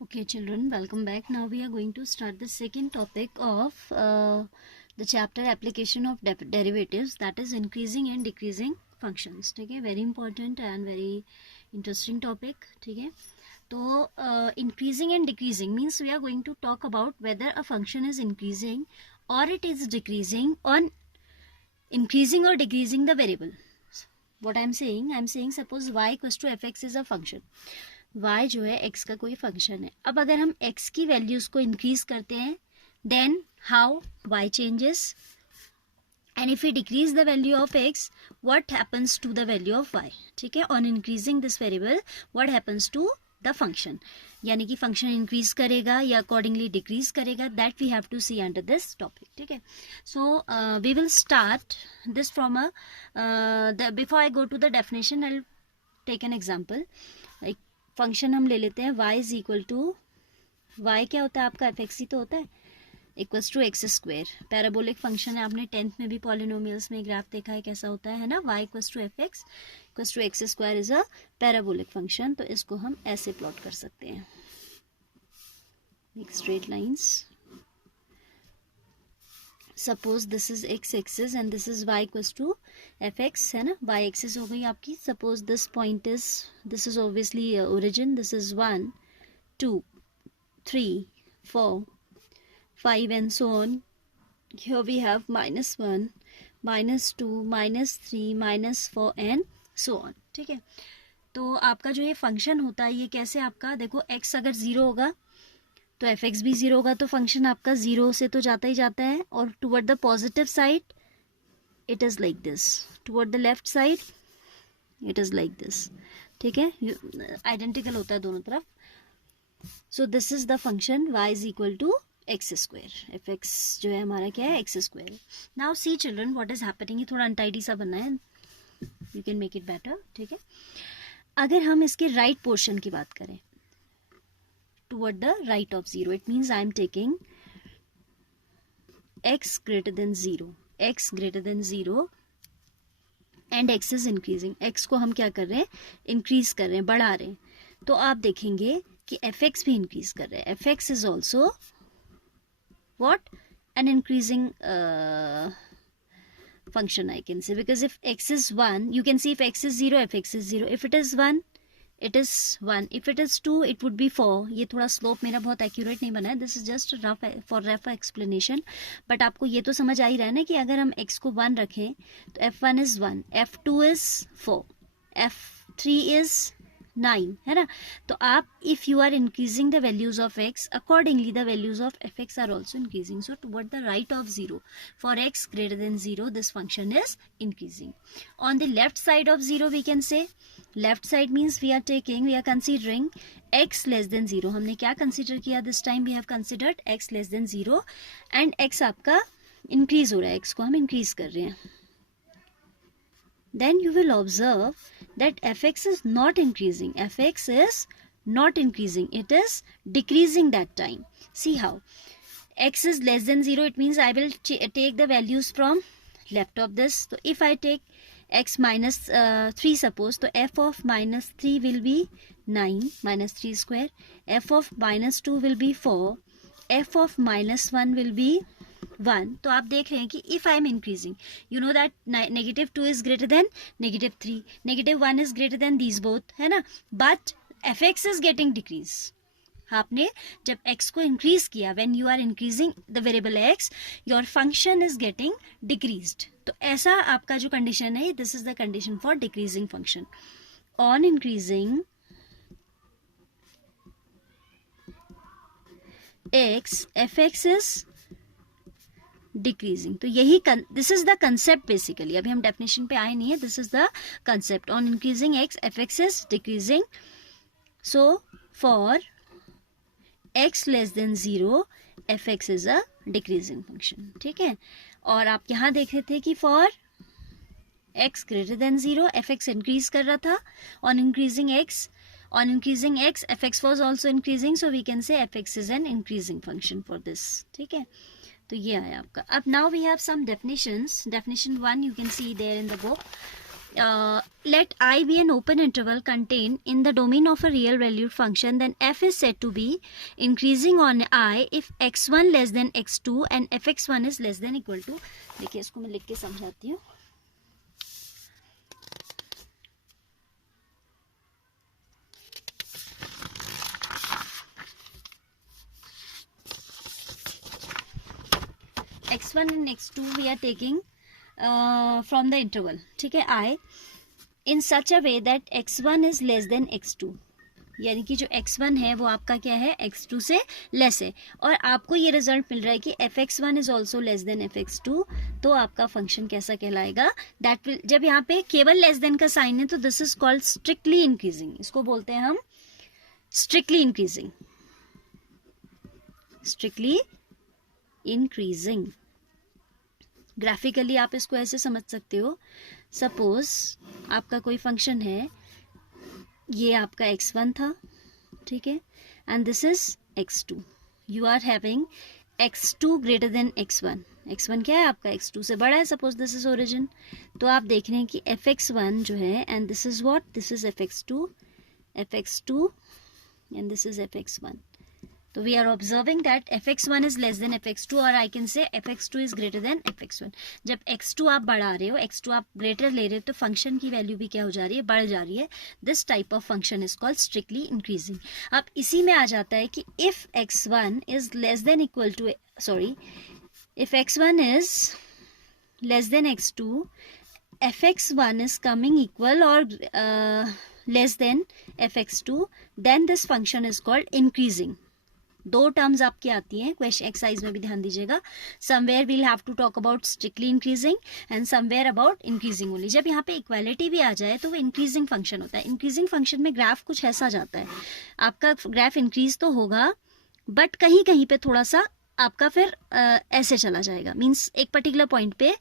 Okay, children, welcome back. Now we are going to start the second topic of the chapter application of derivatives, that is increasing and decreasing functions. ठीक है, very important and very interesting topic. ठीक है, तो increasing and decreasing means we are going to talk about whether a function is increasing or it is decreasing on increasing or decreasing the variable. What I'm saying suppose y equals to fx is a function. y जो है x का कोई function है. अब अगर हम x की values को इंक्रीज करते हैं then how y changes, and if we decrease the value of x what happens to the value of y. ठीक है, on increasing this variable what happens to the function, यानी कि function increase करेगा या accordingly decrease करेगा, that we have to see under this topic. ठीक है, so we will start this from before I go to the definition I take an example. Function हम ले लेते हैं y is equal to, y क्या होता है आपका एफ एक्स ही तो होता है, equals to X square. Parabolic function है, आपने 10th में भी पॉलिनोमियल्स में ग्राफ देखा है कैसा होता है ना. y equals to F X equals to X square is a parabolic function. तो इसको हम ऐसे प्लॉट कर सकते हैं, straight lines. Suppose this is X axis and this is y equals to F X है ना. y एक्सिस हो गई आपकी. Suppose this point is, this is obviously origin, this is 1 2 3 4 5 and so on. Here we have -1 -2 -3 -4 and so on. ठीक है, तो आपका जो ये फंक्शन होता है ये कैसे आपका देखो, x अगर 0 होगा तो एफ एक्स भी 0 होगा, तो फंक्शन आपका 0 से तो जाता ही जाता है, और toward the positive side it is like this, toward the left side it is like this. ठीक है, आइडेंटिकल होता है दोनों तरफ. So this is the function y is equal to X square. F X जो है हमारा क्या है, X square. Now see children what is happening, ये थोड़ा अनटाइडी सा बनना है, you can make it better. ठीक है, अगर हम इसके राइट पोर्शन की बात करें toward the right of 0, it means I am taking x greater than 0, x greater than 0 and x is increasing. x को हम क्या कर रहे हैं, इंक्रीज कर रहे हैं, बढ़ा रहे हैं. तो आप देखेंगे कि एफ एक्स भी इंक्रीज कर रहे हैं. F X is also what an increasing function I can say, because if x is 1 you can see if x is 0 f x is 0, if it is 1 it is 1, if it is 2 it would be 4. ये थोड़ा slope मेरा बहुत accurate नहीं बना है, this is just rough for rough explanation. But आपको ये तो समझ आ ही रहा है ना कि अगर हम x को 1 रखें तो f1 is 1, f2 is 4, f3 is 9 है ना. तो आप if you are increasing the values of x accordingly the values of F X are also increasing. So toward the right of 0 for x greater than 0 this function is increasing. On the left side of 0 we can say, left side means we are considering x less than 0. हमने क्या consider किया this time, we have considered x less than 0 and x आपका increase हो रहा है, x को हम increase कर रहे हैं. Then you will observe that fx is not increasing. Fx is not increasing. It is decreasing that time. See how? X is less than 0. It means I will take the values from left of this. So if I take x minus 3 suppose, so f of minus 3 will be 9 minus 3 square. F of minus 2 will be 4. F of minus 1 will be 1. तो आप देख रहे हैं कि if I am increasing, you know that negative 2 is greater than negative 3, negative 1 is greater than these both है ना, but fx is getting decrease. आपने जब x को increase किया, when you are increasing the variable x, your function is getting decreased. तो ऐसा आपका जो condition है, this is the condition for decreasing function. On increasing x, fx is decreasing. तो यही this is the concept basically. अभी हम definition पे आए नहीं है, this is the concept. On increasing x F X is decreasing. So for x less than 0 F X is a decreasing function. ठीक है, और आप यहाँ देख रहे थे कि for x greater than 0 F x increase कर रहा था. On increasing x F x was also increasing, so we can say F X is an increasing function for this. ठीक है, तो ये आया आपका. अब now we have some definitions. Definition 1 you can see there in the book. let I be an open interval contained in the domain of a real valued function, then f is said to be increasing on I if x1 less than x2 and fx1 is less than equal to. देखिए इसको मैं लिख के समझाती हूँ. x1 and x2 we are taking from the interval, ठीक है, I in such a way that x1 is less than x2, यानी कि जो x1 है वो आपका क्या है, x2 से लेस है, और आपको ये रिजल्ट मिल रहा है कि fx1 is also less than fx2, तो आपका फंक्शन कैसा कहलाएगा, दैट विल, जब यहाँ पे केवल लेस देन का साइन है तो this is called strictly increasing, इसको बोलते हैं हम strictly increasing, strictly increasing. Graphically आप इसको ऐसे समझ सकते हो, सपोज आपका कोई फंक्शन है, ये आपका x1 था, ठीक है, and this is x2, you are having x2 greater than x1, x1 क्या है आपका, x2 से बड़ा है, सपोज दिस इज ओरिजिन, तो आप देख रहे हैं कि fx1 जो है, and this is what, this is fx2 and this is fx1, तो we are observing that fx1 is less than fx2, और I can say fx2 is greater than fx1. जब x2 आप बढ़ा रहे हो, x2 आप ग्रेटर ले रहे हो, तो फंक्शन की वैल्यू भी क्या हो जा रही है, बढ़ जा रही है. This type of function is called strictly increasing. अब इसी में आ जाता है कि if x1 is less than equal to, sorry, if x1 is less than x2, fx1 is coming equal or less than fx2, then this function is called increasing. दो terms आपकी आती हैं क्वेश्चन एक्सरसाइज में भी, ध्यान दीजिएगा. Somewhere we'll have to talk about strictly increasing and somewhere about increasing only. जब यहाँ पे इक्वालिटी भी आ जाए तो वो इंक्रीजिंग फंक्शन होता है. इंक्रीजिंग फंक्शन में ग्राफ कुछ ऐसा जाता है, आपका ग्राफ इंक्रीज तो होगा बट कहीं कहीं पे थोड़ा सा आपका फिर ऐसे चला जाएगा, मीन्स एक पर्टिकुलर पॉइंट पे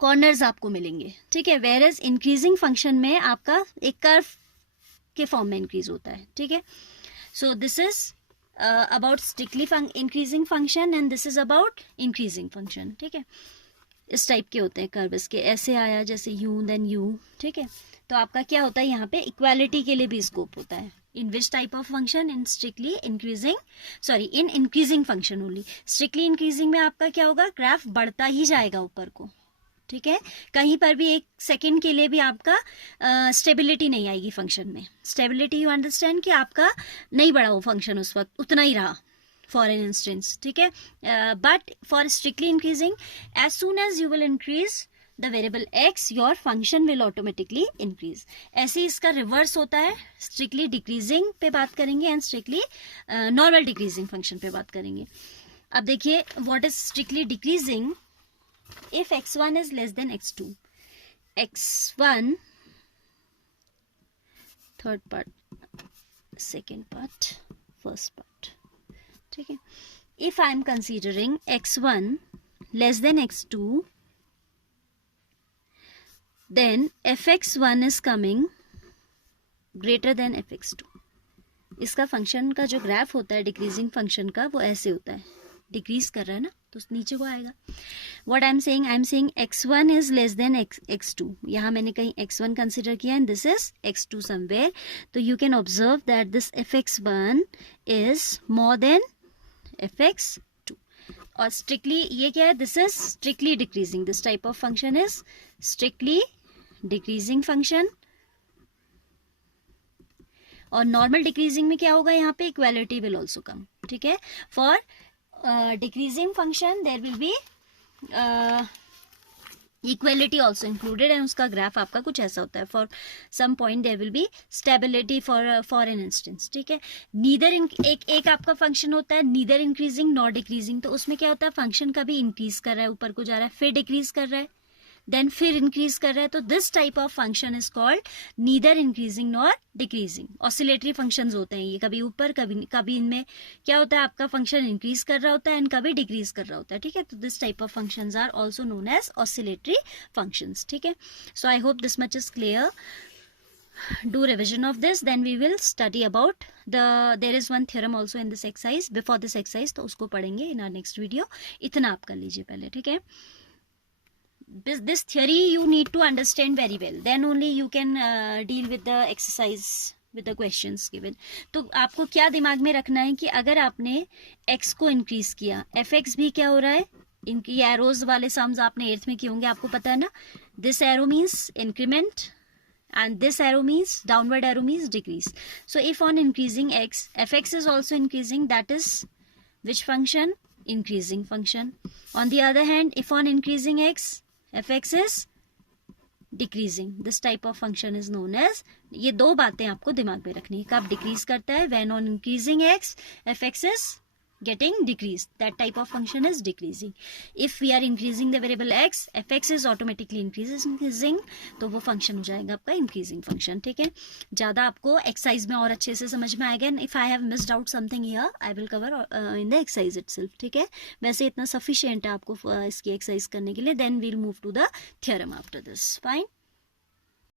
कॉर्नर्स आपको मिलेंगे, ठीक है. वेयर एज इंक्रीजिंग फंक्शन में आपका एक कर्व के फॉर्म में इंक्रीज होता है, ठीक है. So this is about strictly increasing function and this is about increasing function, ठीक है. इस टाइप के होते हैं कर्व, इसके ऐसे आया जैसे u then u, ठीक है. तो आपका क्या होता है यहाँ पे, इक्वालिटी के लिए भी स्कोप होता है. In which type of function, in strictly increasing, sorry in increasing function only. Strictly increasing में आपका क्या होगा, ग्राफ बढ़ता ही जाएगा ऊपर को, ठीक है. कहीं पर भी एक सेकंड के लिए भी आपका स्टेबिलिटी नहीं आएगी फंक्शन में. स्टेबिलिटी यू अंडरस्टैंड कि आपका नहीं बढ़ा वो फंक्शन उस वक्त, उतना ही रहा फॉर एन इंस्टेंस, ठीक है. But for strictly increasing, as soon as you will increase the variable x, your function will automatically increase. ऐसे ही इसका रिवर्स होता है, स्ट्रिक्टली डिक्रीजिंग पे बात करेंगे and strictly normal decreasing function पे बात करेंगे. अब देखिए what is strictly decreasing. If x1 is less than x2, x1, third part, second part, first part, ठीक है. If I am considering x1 less than x2, then fx1 is coming greater than fx2. इसका function का जो graph होता है decreasing function का, वो ऐसे होता है, डिक्रीज कर रहा है ना, तो नीचे को आएगा. What I am saying x1 is less than x2. यहाँ मैंने कहीं x1 कंसिडर किया and this is x2 somewhere, तो you can observe that this fx1 is more than fx2. और स्ट्रिक्टली ये क्या है, this is strictly decreasing. This type of function is strictly decreasing function. और नॉर्मल डिक्रीजिंग में क्या होगा, यहाँ पे इक्वालिटी विल ऑल्सो कम, ठीक है. For decreasing function there will be equality also included and उसका ग्राफ आपका कुछ ऐसा होता है. for some point there will be stability for an instance, ठीक है. neither एक आपका फंक्शन होता है neither increasing nor decreasing, तो उसमें क्या होता है, फंक्शन कभी इंक्रीज कर रहा है, ऊपर को जा रहा है, फिर डिक्रीज कर रहा है, देन फिर इंक्रीज कर रहा है. तो this type of function is called neither increasing nor decreasing. Oscillatory functions होते हैं ये, कभी ऊपर कभी इनमें क्या होता है, आपका फंक्शन इंक्रीज कर रहा होता है एंड कभी डिक्रीज कर रहा होता है, ठीक है. तो this type of functions are also known as oscillatory functions, ठीक है. So I hope this much is clear. Do revision of this, then we will study about there is one theorem also in this exercise, before this exercise, तो उसको पढ़ेंगे in our next video. इतना आप कर लीजिए पहले, ठीक है. this theory you need to understand very well, then only you can deal with the exercise with the questions given. तो आपको क्या दिमाग में रखना है कि अगर आपने x को इंक्रीज किया, fx भी क्या हो रहा है, इनकी एरोज वाले सम्स आपने 8th में किए होंगे, आपको पता है ना. This arrow means increment and this arrow means downward arrow means decrease. So if on increasing x, fx is also increasing, that is which function? Increasing function. On the other hand, if on increasing x, fx is decreasing, this type of function is known as. ये दो बातें आपको दिमाग में रखनी है. कब decrease करता है? when on increasing x, fx is getting decreased, that type of function is decreasing. If we are increasing the variable x, fx is automatically increasing, तो वो function हो जाएगा आपका increasing function. ठीक है, ज़्यादा आपको exercise में और अच्छे से समझ में आएगा. If I have missed out something here, I will cover in the exercise itself. ठीक है, वैसे इतना sufficient है आपको इसकी exercise करने के लिए. Then we'll move to the theorem after this. Fine.